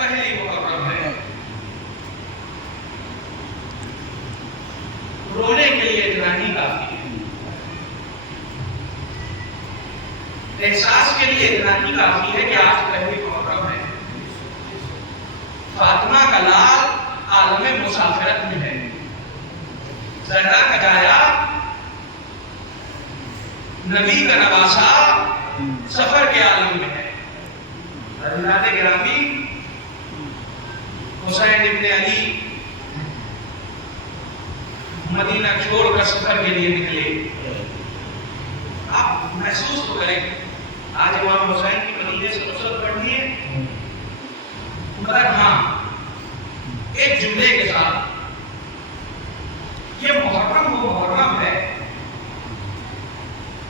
پہلی محرم ہے. رونے کے لیے اتنا ہی کافی ہے، احساس کے لیے اتنا ہی کافی ہے کہ آج پہلی محرم ہے. فاطمہ کا لال عالم مسافرت میں ہے، زہرا کا جایا نبی کا نواسا سفر کے عالم میں ہے. حضرات گرامی، حسین ابن علی مدینہ چھوڑ کر سفر کے لیے نکلے. آپ محسوس تو کریں آج امام حسین کی مدینے سے نصرت بڑھنی ہے، مگر ہاں ایک جملے کے ساتھ، یہ محرم وہ محرم ہے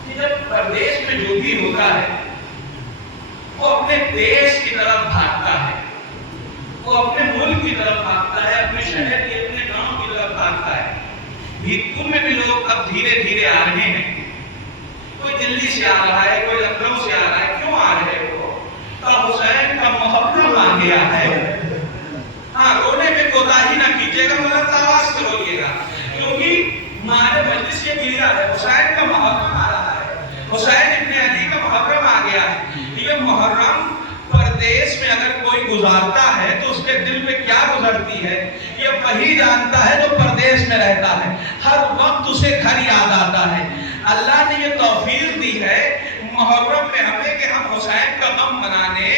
کہ جب پردیس میں جو بھی ہوتا ہے وہ اپنے دیش کی طرف بھاگتا ہے، وہ اپنے ملک کی طرف بھاگتا ہے، اپنے شہر کی، اپنے گاؤں کی طرف بھاگتا ہے. بھیتپور میں بھی لوگ اب دھیرے دھیرے آ رہے ہیں. کوئی دلی سے آ رہا ہے، کوئی لکھنؤ سے آ رہا ہے. کیوں آ رہے ہو؟ تو حسین کا محرم آ گیا ہے. ہاں، رونے میں کوتاہی نہ کیجیے گا، غلط آواز سے روئیے گا، کیونکہ ہمارے مجلس یہ کلیئر ہے، حسین کا محرم آ رہا ہے، حسین ابن علی کا محرم آ گیا ہے. یہ محرم پردیس میں اگر کوئی گزارتا ہے تو اس کے دل میں کیا گزرتی ہے یہ وہی جانتا ہے جو پردیس میں رہتا ہے. ہر وقت اسے گھر یاد آتا ہے. اللہ نے یہ توفیق دی ہے محرم میں ہمیں کہ ہم حسین کا غم منانے،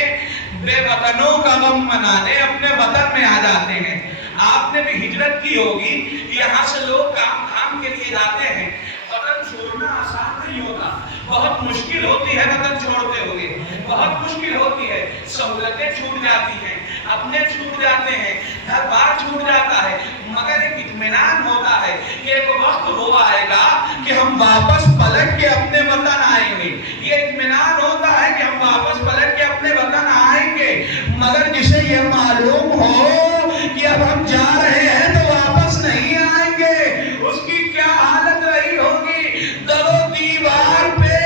بے وطنوں کا غم منانے اپنے وطن میں آ جاتے ہیں. آپ نے بھی ہجرت کی ہوگی، یہاں سے لوگ کام کے لیے جاتے ہیں. وطن چھوڑنا آسان نہیں ہوتا، بہت مشکل ہوتی ہے. وطن چھوڑتے ہوئے بہت مشکل ہوتی ہے، سہولتیں چھوٹ جاتی ہیں، اپنے چھوٹ جاتے ہیں، گھر بار چھوٹ جاتا ہے. مگر ایک اطمینان ہوتا ہے کہ ایک وقت وہ آئے گا کہ ہم واپس پلٹ کے اپنے وطن آئیں گے. یہ اطمینان ہوتا ہے کہ ہم واپس پلٹ کے اپنے وطن آئیں گے. مگر جسے یہ معلوم ہو کہ اب ہم جا رہے ہیں تو واپس نہیں آئیں گے، اس کی کیا حالت رہی ہوگی. در و دیوار پہ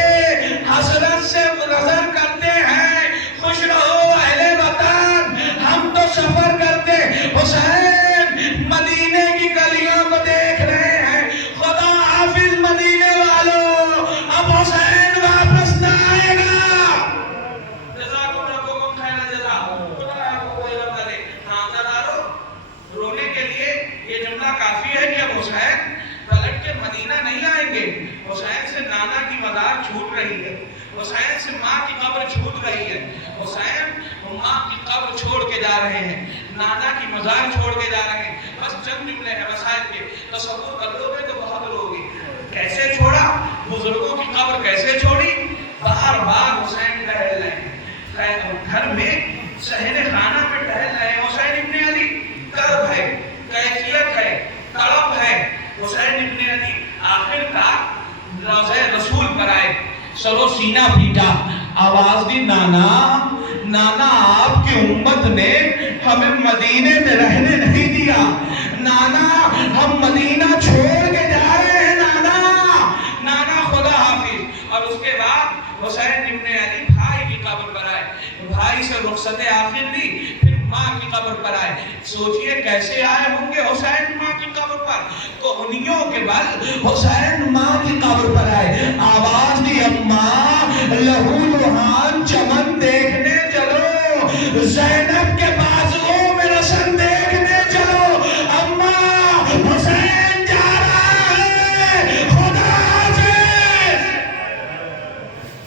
حسرت سے نظر کرتے ہیں، خوش رہو اہل وطن، ہم تو سفر کرتے. حسین مدینے کی گلیوں کو دیکھ رہے ہیں، خدا حافظ مدینے والوں، اب حسین واپس نہ آئے گا. جزاکم ربکم خیر الجزا. خدا آپ کو کوئی رب کرے. ہاں نظارو، رونے کے لیے یہ جملہ کافی ہے کہ اب حسین پلٹ کے مدینہ نہیں آئیں گے. حسین سے نانا کی مزار چھوٹ رہی ہے، حسین سے ماں کی قبر چھوٹ رہی ہے. حسین ماں کی قبر چھوڑ کے جا رہے ہیں، نانا کی مزار چھوڑ کے جا رہے ہیں. بس چند جملے ہیں وسائل کے، تصور کر لو گے تو بہت روگے. کیسے چھوڑا؟ بزرگوں کی قبر کیسے چھوڑی؟ بار بار حسین ٹہل رہے ہیں، گھر میں صحن خانہ پہ ٹہل رہے ہیں. حسین ابن علی کرب ہے، کیفیت ہے، تڑپ ہے. حسین ابن علی آخر کار روضہ رسول پر آئے، سرو سینہ پیٹا، آواز دی، نانا نانا آپ کی امت نے ہمیں مدینے میں رہنے نہیں دیا. نانا ہم مدینہ چھوڑ کے جا رہے ہیں. نانا نانا خدا حافظ. اور اس کے بعد حسین ابن علی بھائی کی قبر پر آئے، بھائی سے رخصت آخر لی، پھر ماں کی قبر پر آئے. سوچئے کیسے آئے ہوں گے حسین ماں کی قبر پر. کوہنیوں کے بل حسین ماں کی قبر پر آئے. آواز دی، اماں لہو لہان چمن دیکھنے چلو، زینب کے بازوؤں میں رسن دیکھنے چلو. اماں حسین جا رہا ہے، خدا حافظ.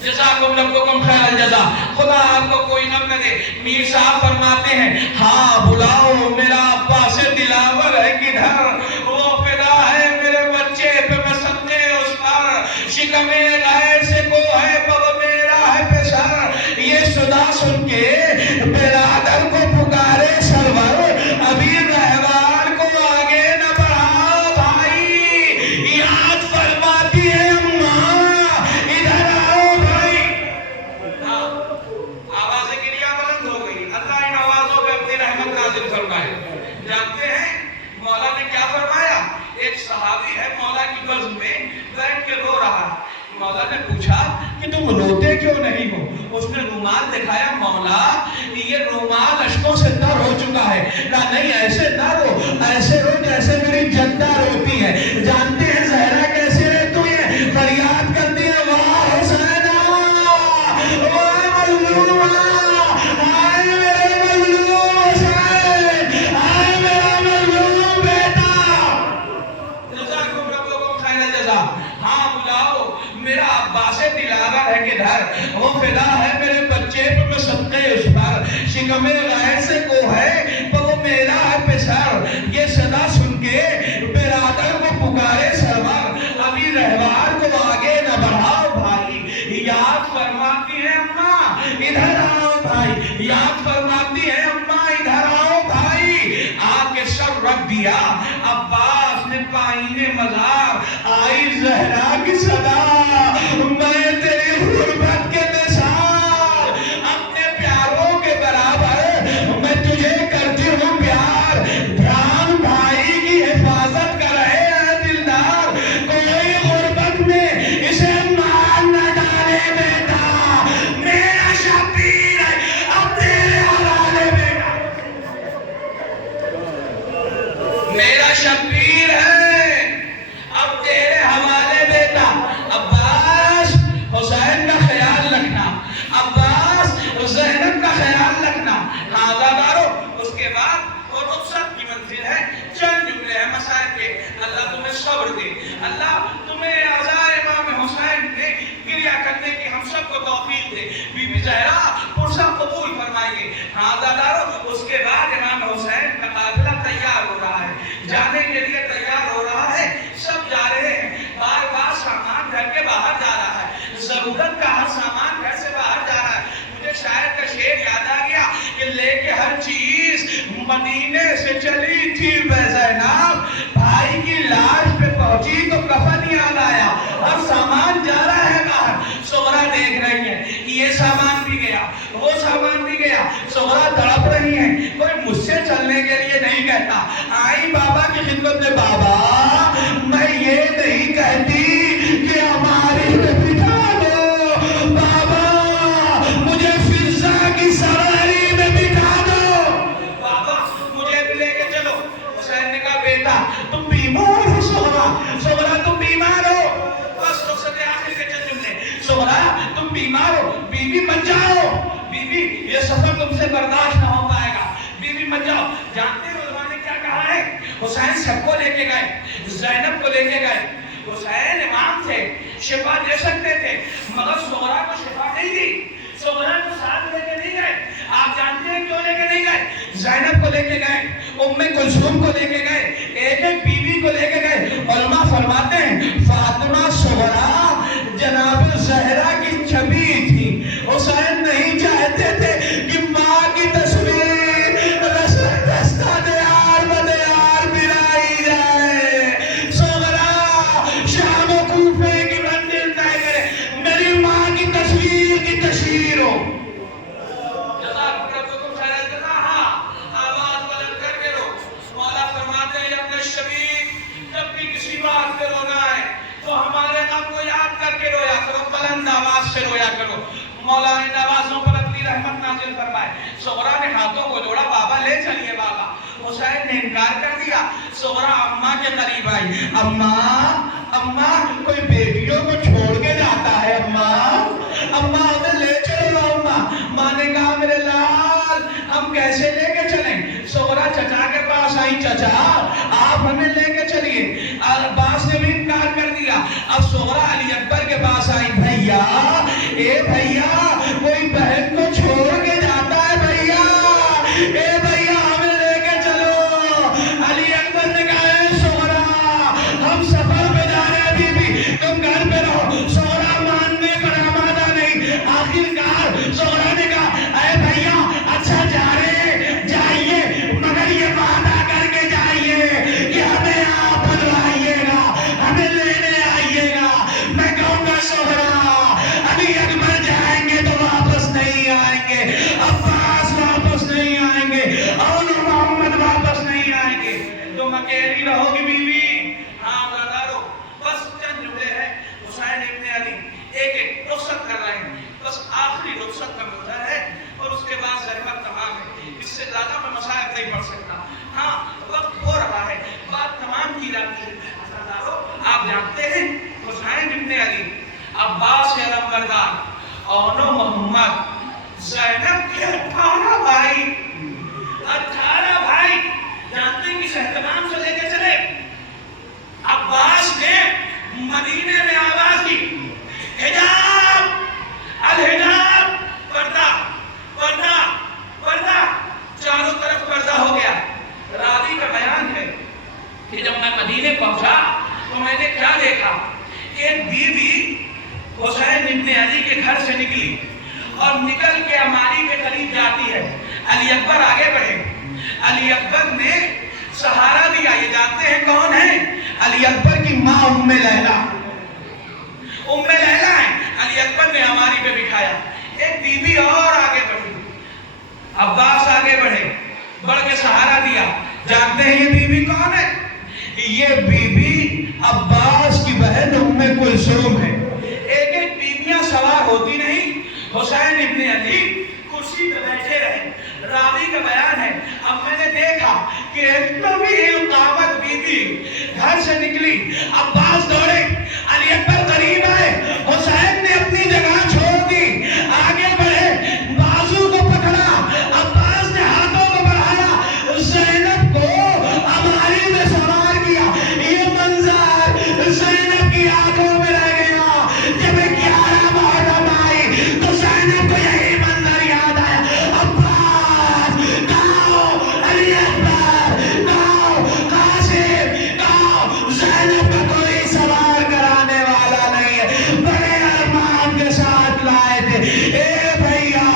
جزاکم ربکم خیر الجزا. خدا آپ کو کوئی غم نہ دے. میر صاحب فرماتے ہیں، ہاں بلاؤ میرا عباس دلاور ہے کدھر، وہ فدا ہے میرے بچے پہ میں صدقے اس پر، شکمے غیر سے کو ہے پو میرا ہے پیسر. یہ صدا سن کے برادر کو پکارے سرور، ابھی رہوار کو آگے نہ بڑھاؤ بھائی. یاد فرماتی ہے اماں، ادھر آؤ بھائی. آواز گریا بلند ہو گئی. اللہ ان آوازوں پہ اپنی رحمت نازل فرمائے. جانتے ہیں مولا نے کیا فرمایا؟ ایک صحابی ہے مولا کی بزم میں بیٹھ کے رو رہا ہے. مولا نے پوچھا کہ تم روتے کیوں نہیں ہو؟ اس نے رومال دکھایا. مولا یہ رومال اشکوں سے تر نہیں ایسے نہ رو، ایسے رو جیسے میری جدہ روتی ہے. جانتے ہیں زہرا کیسے روتی ہے؟ فریاد کرتی ہے واہ حسینہ، واہ مظلومہ، آئے میرے مظلوم حسین، آئے میرا مظلوم بیٹا. جزاکم ربکم خیر جزا. ہاں بلاؤ میرا عباس دلاور ہے کدھر، وہ فدا ہے میرے بچے پہ میں صدقے اس پر، شکم غیر سے کو ہے تو وہ میرا ہے پسر. یہ صدا سن کے برادر کو پکارے سرور، ابھی رہوار کو آگے نہ بڑھاؤ بھائی. یاد فرماتی ہے اماں ادھر آؤ بھائی، یاد فرماتی ہے اماں ادھر آؤ بھائی. آ کے سر رکھ دیا عباس نے پائینے مزار، آئی زہرا کی صدا، میں تیری غربت کے نثار، اپنے پیاروں کے برابر میں تجھے کرتی ہوں پیار. دھیان بھائی کی حفاظت کر رہے ہیں دلدار، کوئی غربت میں اسے مار نہ ڈالے بیٹا، میرا شبیر ہے اب تیرے حوالے بیٹا. میرا شبیر ہے اب تیرے حوالے بیٹا. عباس حسین کا خیال رکھنا، عباس زینب کا خیال رکھنا. آزادارو اس کے بعد اور رخصت کی منزل ہے. چند جملے ہیں مسائل کے. اللہ تمہیں صبر دے، اللہ تمہیں اعزائے امام حسین نے گریہ کرنے کی ہم سب کو توفیق دے. بی بی زہرا پرسہ قبول فرمائیے. آزادارو اس کے بعد امام حسین کا قافلہ تیار ہو رہا ہے، جانے کے لیے تیار ہو رہا ہے. سب جا رہے ہیں، بار بار سامان گھر کے باہر جا رہا ہے، ضرورت کا ہر سامان گھر سے باہر جا رہا ہے. مجھے شاعر کا شعر یاد آ گیا کہ لے کے ہر چیز مدینے سے چلی تھی بے زینب، بھائی کی لاش پہ پہنچی تو کفن یاد آیا، اور سامان جا رہا ہے باہر. سغرا دیکھ رہی ہے یہ سامان بھی گیا، وہ سامان بھی گیا. سغرا تڑپ رہی ہے، کوئی مجھ سے چلنے کے لیے نہیں کہتا. آئی بابا کی خدمت میں، بابا میں یہ نہیں کہتی کہ ہماری پہ بٹھا دو، بابا مجھے فضا کی سواری میں بٹھا دو، بابا مجھے بھی لے کے چلو. حسین نے کہا بیٹا تم بیمار ہو سغرا، سغرا تم بیمار ہو، بس رخصت آخر کے چند جملے. سغرا تم بیمار ہو، بیوی مت جاؤ، بیوی یہ سفر تم سے برداشت نہ ہو پائے گا، بیوی مت جاؤ. جانتے ہو علماء نے کیا کہا ہے؟ حسین سب کو لے کے گئے، زینب کو لے کے گئے. حسین امام تھے، شفا دے سکتے تھے، مگر سغرا کو شفا نہیں دی. سغرا کو ساتھ لے کے نہیں گئے. آپ جانتے ہیں کیوں لے کے نہیں گئے؟ زینب کو لے کے گئے، ام کلثوم کو لے کے گئے، ایک ایک بیوی کو لے کے گئے. علماء فرماتے ہیں فاطمہ صغرا جناب زہرا کی چھبی تھی. حسین نہیں چاہتے تھے کہ ماں کی تصویر رستہ دیار بدیار ملائی جائے. صغرا شام و کوفے کی منزل طے کرے، میری ماں کی تصویر کی تشہیر ہو. جزاک ربکم خیر الجزا. ہاں آواز بلند کر کے رو. مولا فرماتے ہیں اپنے شبیر جب بھی کسی بات پہ رونا ہے تو ہمارے غم کو یاد کر کے رویا کرو، بلند آواز سے رویا کرو. مولا ان آوازوں پر اپنی رحمت نازل فرمائے. سغرا نے ہاتھوں کو جوڑا، بابا لے چلیے بابا. حسین نے انکار کر دیا. سغرا اماں کے قریب آئی. اماں کوئی بیٹیوں کو چھوڑ کے جاتا ہے، اماں ہمیں لے چلو. ماں نے کہا میرے لال ہم کیسے لے کے چلیں؟ سغرا چچا کے پاس آئی، چچا آپ ہمیں لے کے چلیے. عباس نے بھی انکار کر دیا. اب سغرا علی اکبر کے پاس آئی، بھیا اے بھیا کوئی بہن کو چھوڑ کے جاتا ہے، بھیا اے بھیا ہمیں لے کے چلو. علی اکبر نے کہا اے سغرا ہم سفر پہ جا رہے ہیں، بیوی تم گھر پہ رہو. سغرا ماننے پر آمادہ نہیں. آخرکار سغرا نے کہا اے بھیا اچھا جا رہے جائیے، مگر یہ وعدہ کر کے جائیے کہ ہمیں آپ بلوائیے گا، ہمیں لینے آئیے گا. میں کہوں گا سغرا علی اکبر جائیں گے تو واپس نہیں آئیں گے، عباس واپس نہیں آئیں گے، اور محمد واپس نہیں آئیں گے. تم اکیلی رہو گی بیوی. ہاں دادارو بس چند جملے ہیں. حسین ابن علی ایک ایک رخصت کر رہے ہیں، بس آخری رخصت کا منظر ہے اور اس کے بعد زحمت تمام ہے. اس سے زیادہ میں مصائب نہیں پڑھ سکتا. ہاں وقت ہو رہا ہے، بات تمام کی جاتی ہے۔ عزیزانو، آپ جانتے ہیں حسین ابن علی، عباس کے علمبردار، اونو محمد، زینب کے 18 بھائی، 18 بھائی، جانتے ہیں کس اہتمام سے لے کے چلے؟ عباس نے مدینے میں آواز دی، حجاب، الحجاب، پردہ، پردہ، پردہ، چاروں طرف پردہ ہو گیا۔ راوی کا بیان ہے کہ جب میں مدینے پہنچا تو میں نے کیا دیکھا؟ ایک بیوی حسین ابن علی کے گھر سے نکلی اور نکل کے عماری کے قریب جاتی ہے۔ علی اکبر آگے بڑھے، علی اکبر نے سہارا دیا۔ یہ جانتے ہیں کون ہے؟ علی اکبر کی ماں ام لیلا۔ ام لیلا ہے۔ علی اکبر نے عماری پہ بٹھایا۔ ایک بی بی اور آگے بڑھی، عباس آگے بڑھے، بڑھ کے سہارا دیا۔ جانتے ہیں یہ بی بی کون ہے؟ یہ بی بی عباس کی بہن ام کلثوم ہے۔ ایک ایک بیویاں سوار ہوتی نہیں، حسین ابن علی کرسی پہ بیٹھے رہے۔ راوی کا بیان ہے، اب میں نے دیکھا کہ ایک طویل قامت بی بی گھر سے نکلی، عباس دوڑے، علی اکبر قریب آئے، حسین نے اپنی جگہ چھوڑ دی، آگے بڑھے، بازو کو پکڑا، عباس نے ہاتھوں کو بڑھایا، زینب کو عماری میں سوار کیا۔ یہ منظر زینب کی آنکھوں میں رہ گیا۔ جب 11 محرم آئی تو زینب کو یہی منظر یاد آیا۔ عباس کہو، علی اکبر کہو، قاسم کہو، زینب کا کوئی سوار کرانے والا نہیں ہے۔ بڑے ارمان کے ساتھ لائے تھے۔ اے بھیا،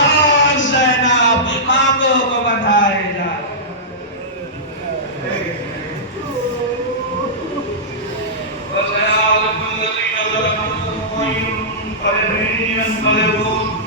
آج زینب آنکھوں کو بندھائے جا۔ وَسَيَعْلَمُ الَّذِينَ ظَلَمُوا أَيُّ انقلاب ينقلبون